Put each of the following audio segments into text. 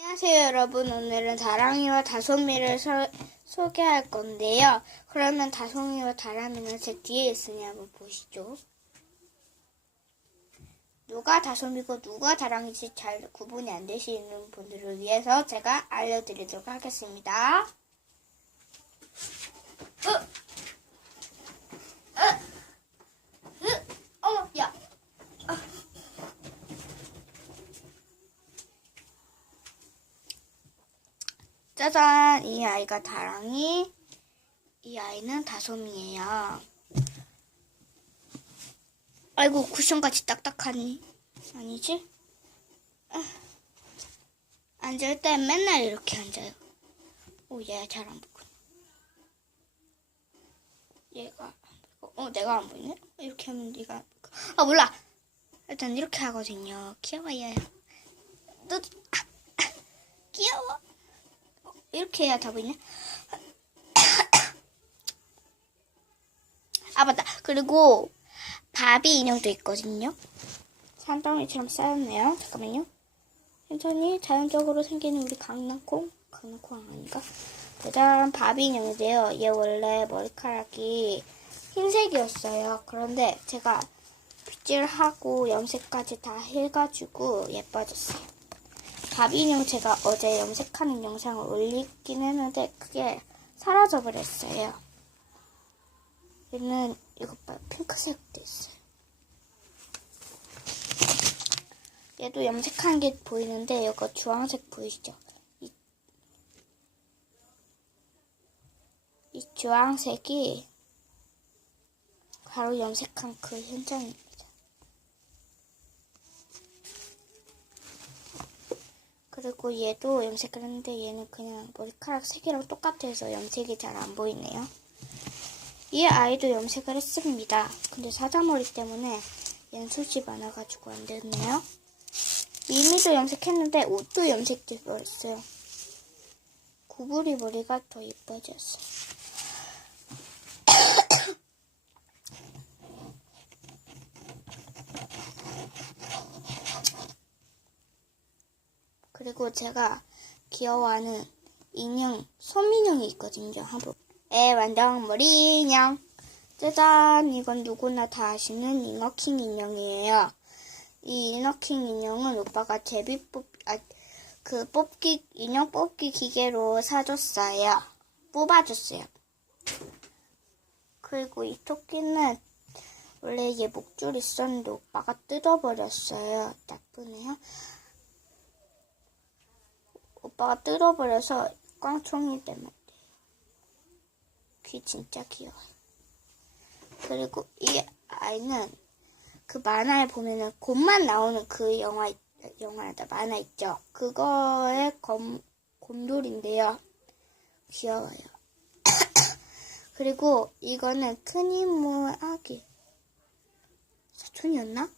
안녕하세요 여러분 오늘은 다랑이와 다솜이를 서- 소개할 건데요 그러면 다솜이와 다랑이는 제 뒤에 있으니 한번 보시죠 누가 다솜이고 누가 다랑이인지 잘 구분이 안 되시는 분들을 위해서 제가 알려드리도록 하겠습니다 으! 으! 으! 어, 야! 짜잔! 이 아이가 다랑이, 이 아이는 다솜이에요. 아이고, 쿠션같이 딱딱하니. 아니지? 아. 앉을 땐 맨날 이렇게 앉아요. 오, 얘 잘 안 보고. 얘가 안 보이고. 어, 내가 안 보이네? 이렇게 하면 얘가 안 보이고. 아, 몰라! 일단 이렇게 하거든요. 귀여워요. 너, 아, 아, 귀여워. 이렇게 해야 다 보이네. 아 맞다. 그리고 바비 인형도 있거든요. 산더미처럼 쌓였네요. 잠깐만요. 천천히 자연적으로 생기는 우리 강낭콩? 강낭콩 아닌가? 짜잔 바비 인형인데요. 얘 원래 머리카락이 흰색이었어요. 그런데 제가 빗질 하고 염색까지 다 해가지고 예뻐졌어요. 바비 인형 제가 어제 염색하는 영상을 올리긴 했는데 그게 사라져 버렸어요. 얘는 이것 봐요. 핑크색도 있어요. 얘도 염색한 게 보이는데 이거 주황색 보이시죠? 이, 이 주황색이 바로 염색한 그 현장입니다. 그리고 얘도 염색을 했는데 얘는 그냥 머리카락 색이랑 똑같아서 염색이 잘 안 보이네요. 이 아이도 염색을 했습니다. 근데 사자머리 때문에 얘는 숱이 많아가지고 안 됐네요. 미미도 염색했는데 옷도 염색되어있어요. 구부리 머리가 더 예뻐졌어요. 그리고 제가 귀여워하는 인형, 솜인형이 있거든요. 한번. 애완동물 인형. 짜잔, 이건 누구나 다 아시는 잉어킹 인형이에요. 이 잉어킹 인형은 오빠가 제비 뽑, 아, 그 뽑기, 인형 뽑기 기계로 사줬어요. 뽑아줬어요. 그리고 이 토끼는 원래 얘 목줄 있었는데 오빠가 뜯어버렸어요. 나쁘네요. 오빠가 뜯어버려서 꽝총이 돼. 귀 진짜 귀여워요. 그리고 이 아이는 그 만화에 보면은 곰만 나오는 그 영화, 있- 영화다, 만화 있죠? 그거의 곰, 곰돌인데요. 귀여워요. 그리고 이거는 큰 이모 아기. 사촌이었나?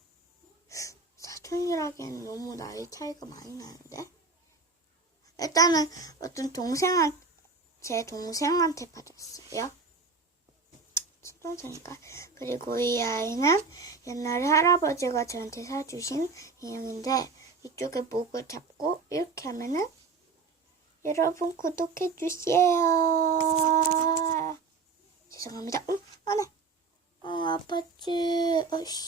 사촌이라기에는 너무 나이 차이가 많이 나는데? 일단은 어떤 동생한 제 동생한테 받았어요. 친동생이니까. 그리고 이 아이는 옛날에 할아버지가 저한테 사주신 인형인데 이쪽에 목을 잡고 이렇게 하면은 여러분 구독해 주세요. 죄송합니다. 어, 안해. 어, 아팠지. 어이씨.